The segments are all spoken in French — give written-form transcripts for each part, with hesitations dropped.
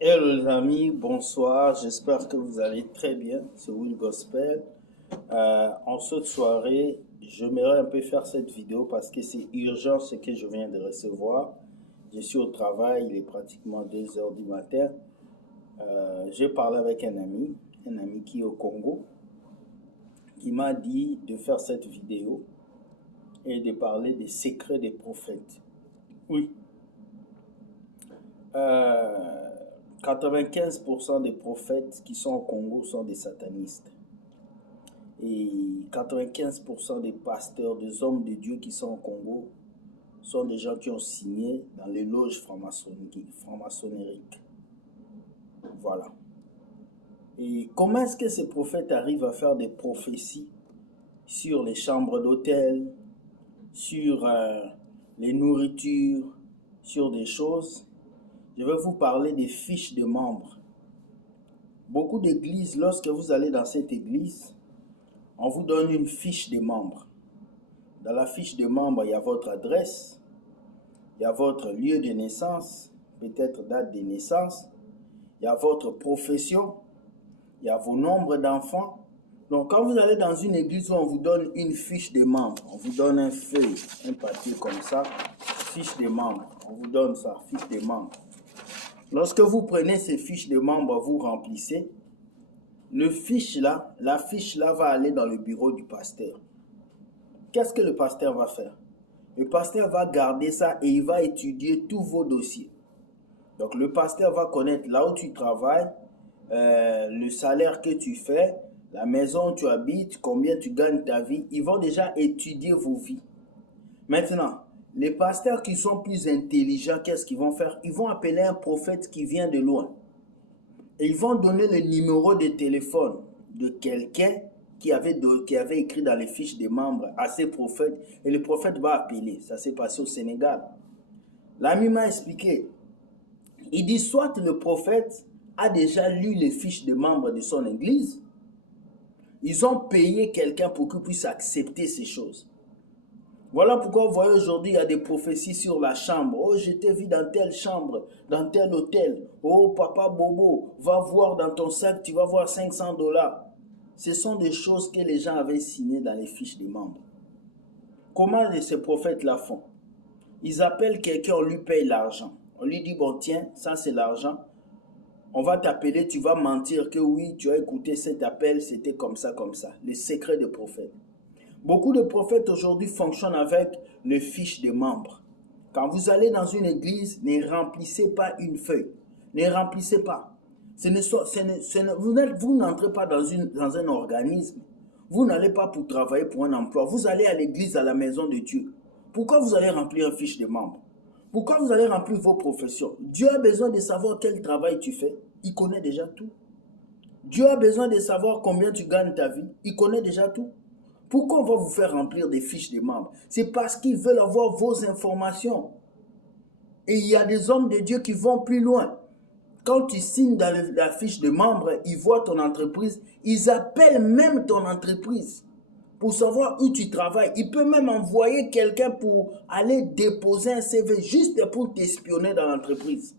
Hello les amis, bonsoir, j'espère que vous allez très bien, c'est Will Gospel. En cette soirée, j'aimerais un peu faire cette vidéo parce que c'est urgent ce que je viens de recevoir. Je suis au travail, il est pratiquement 2 heures du matin. J'ai parlé avec un ami qui est au Congo, qui m'a dit de faire cette vidéo et de parler des secrets des prophètes. Oui, euh, 95% des prophètes qui sont au Congo sont des satanistes. Et 95% des pasteurs, des hommes de Dieu qui sont au Congo sont des gens qui ont signé dans les loges franc-maçonniques. Voilà. Et comment est-ce que ces prophètes arrivent à faire des prophéties sur les chambres d'hôtel, sur les nourritures, sur des choses? Je vais vous parler des fiches de membres. Beaucoup d'églises, lorsque vous allez dans cette église, on vous donne une fiche de membres. Dans la fiche de membre, il y a votre adresse, il y a votre lieu de naissance, peut-être date de naissance, il y a votre profession, il y a vos nombres d'enfants. Donc quand vous allez dans une église où on vous donne une fiche de membre, on vous donne un feuille, un papier comme ça, fiche de membre, on vous donne ça, fiche de membre. Lorsque vous prenez ces fiches de membres, vous remplissez, la fiche là va aller dans le bureau du pasteur. Qu'est-ce que le pasteur va faire? Le pasteur va garder ça et il va étudier tous vos dossiers. Donc le pasteur va connaître là où tu travailles, le salaire que tu fais, la maison où tu habites, combien tu gagnes ta vie. Ils vont déjà étudier vos vies. Maintenant, les pasteurs qui sont plus intelligents, qu'est-ce qu'ils vont faire? Ils vont appeler un prophète qui vient de loin. Et ils vont donner le numéro de téléphone de quelqu'un qui avait écrit dans les fiches des membres à ces prophètes. Et le prophète va appeler. Ça s'est passé au Sénégal. L'ami m'a expliqué. Il dit soit le prophète a déjà lu les fiches de membres de son église. Ils ont payé quelqu'un pour qu'il puisse accepter ces choses. Voilà pourquoi vous voyez aujourd'hui, il y a des prophéties sur la chambre. Oh, je t'ai vu dans telle chambre, dans tel hôtel. Oh, papa Bobo, va voir dans ton sac, tu vas voir 500 dollars. Ce sont des choses que les gens avaient signées dans les fiches des membres. Comment ces prophètes-là font? Ils appellent quelqu'un, on lui paye l'argent. On lui dit, bon, tiens, ça c'est l'argent. On va t'appeler, tu vas mentir que oui, tu as écouté cet appel, c'était comme ça, comme ça. Le secret des prophètes. Beaucoup de prophètes aujourd'hui fonctionnent avec les fiches des membres. Quand vous allez dans une église, ne remplissez pas une feuille. Ne remplissez pas. Vous n'entrez pas dans un organisme. Vous n'allez pas pour travailler pour un emploi. Vous allez à l'église, à la maison de Dieu. Pourquoi vous allez remplir une fiche de membres? Pourquoi vous allez remplir vos professions? Dieu a besoin de savoir quel travail tu fais. Il connaît déjà tout. Dieu a besoin de savoir combien tu gagnes ta vie. Il connaît déjà tout. Pourquoi on va vous faire remplir des fiches de membres? C'est parce qu'ils veulent avoir vos informations. Et il y a des hommes de Dieu qui vont plus loin. Quand tu signes dans la fiche de membres, ils voient ton entreprise. Ils appellent même ton entreprise pour savoir où tu travailles. Il peut même envoyer quelqu'un pour aller déposer un CV juste pour t'espionner dans l'entreprise.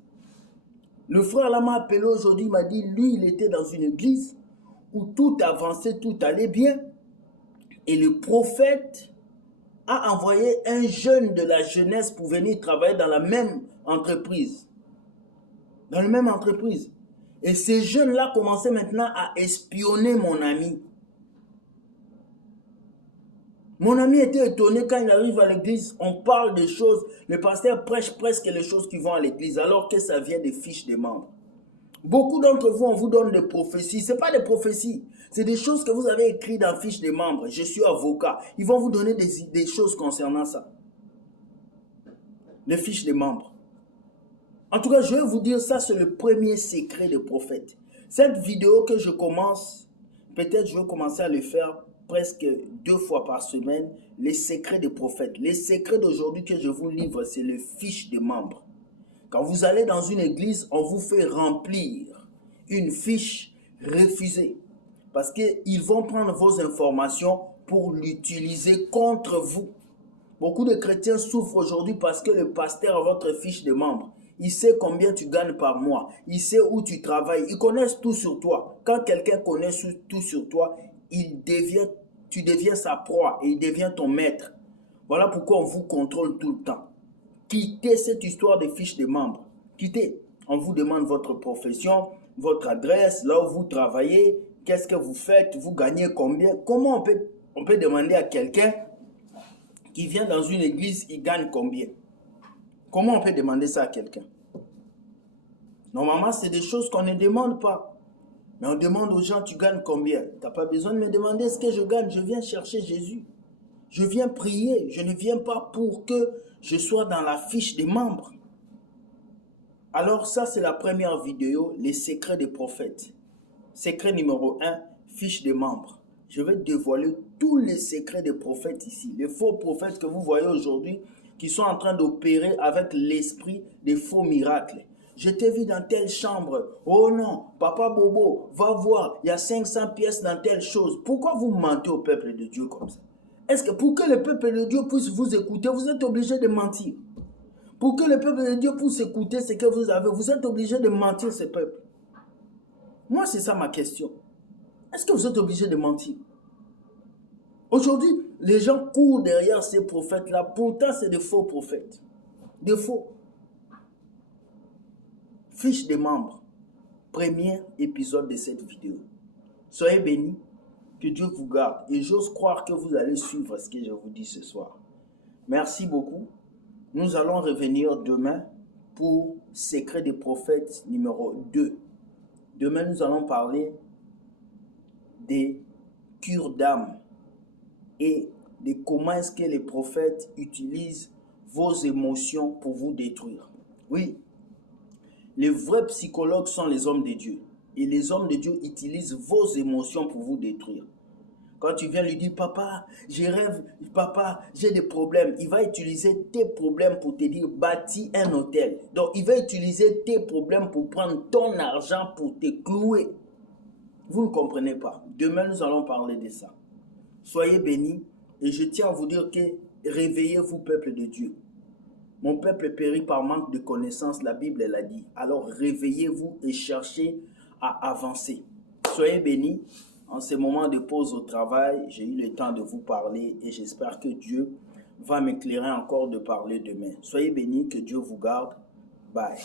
Le frère là m'a appelé aujourd'hui, il m'a dit, lui, il était dans une église où tout avançait, tout allait bien. Et le prophète a envoyé un jeune de la jeunesse pour venir travailler dans la même entreprise. Dans la même entreprise. Et ces jeunes-là commençaient maintenant à espionner mon ami. Mon ami était étonné quand il arrive à l'église, on parle des choses, le pasteur prêche presque les choses qui vont à l'église, alors que ça vient des fiches des membres. Beaucoup d'entre vous, on vous donne des prophéties. Ce n'est pas des prophéties. C'est des choses que vous avez écrites dans la fiche des membres. Je suis avocat. Ils vont vous donner des choses concernant ça. Les fiches des membres. En tout cas, je vais vous dire, ça c'est le premier secret des prophètes. Cette vidéo que je commence, peut-être je vais commencer à le faire presque 2 fois par semaine. Les secrets des prophètes. Les secrets d'aujourd'hui que je vous livre, c'est les fiches des membres. Quand vous allez dans une église, on vous fait remplir une fiche refusée. Parce qu'ils vont prendre vos informations pour l'utiliser contre vous. Beaucoup de chrétiens souffrent aujourd'hui parce que le pasteur a votre fiche de membre. Il sait combien tu gagnes par mois. Il sait où tu travailles. Ils connaissent tout sur toi. Quand quelqu'un connaît tout sur toi, tu deviens sa proie et il devient ton maître. Voilà pourquoi on vous contrôle tout le temps. Quittez cette histoire de fiches de membres. Quittez. On vous demande votre profession, votre adresse, là où vous travaillez, qu'est-ce que vous faites, vous gagnez combien. Comment on peut demander à quelqu'un qui vient dans une église, il gagne combien? Comment on peut demander ça à quelqu'un? Normalement, c'est des choses qu'on ne demande pas. Mais on demande aux gens, tu gagnes combien? Tu n'as pas besoin de me demander ce que je gagne. Je viens chercher Jésus. Je viens prier. Je ne viens pas pour que je sois dans la fiche des membres. Alors ça, c'est la première vidéo, les secrets des prophètes. Secret numéro 1, fiche des membres. Je vais dévoiler tous les secrets des prophètes ici. Les faux prophètes que vous voyez aujourd'hui, qui sont en train d'opérer avec l'esprit des faux miracles. Je t'ai vu dans telle chambre. Oh non, papa Bobo, va voir, il y a 500 pièces dans telle chose. Pourquoi vous mentez au peuple de Dieu comme ça? Est-ce que pour que le peuple de Dieu puisse vous écouter, vous êtes obligé de mentir? Pour que le peuple de Dieu puisse écouter ce que vous avez, vous êtes obligé de mentir ce peuple? Moi, c'est ça ma question. Est-ce que vous êtes obligé de mentir? Aujourd'hui, les gens courent derrière ces prophètes-là. Pourtant, c'est des faux prophètes. Des faux. Fiche des membres. Premier épisode de cette vidéo. Soyez bénis. Que Dieu vous garde. Et j'ose croire que vous allez suivre ce que je vous dis ce soir. Merci beaucoup. Nous allons revenir demain pour Secret des prophètes numéro 2. Demain, nous allons parler des cures d'âme et de comment est-ce que les prophètes utilisent vos émotions pour vous détruire. Oui, les vrais psychologues sont les hommes de Dieu. Et les hommes de Dieu utilisent vos émotions pour vous détruire. Quand tu viens lui dire, papa, je rêve, papa, j'ai des problèmes, il va utiliser tes problèmes pour te dire, bâtis un hôtel. Donc, il va utiliser tes problèmes pour prendre ton argent pour te clouer. Vous ne comprenez pas. Demain, nous allons parler de ça. Soyez bénis et je tiens à vous dire que réveillez-vous, peuple de Dieu. Mon peuple périt par manque de connaissances, la Bible l'a dit. Alors réveillez-vous et cherchez à avancer. Soyez bénis. En ce moment de pause au travail, j'ai eu le temps de vous parler et j'espère que Dieu va m'éclairer encore de parler demain. Soyez bénis, que Dieu vous garde. Bye.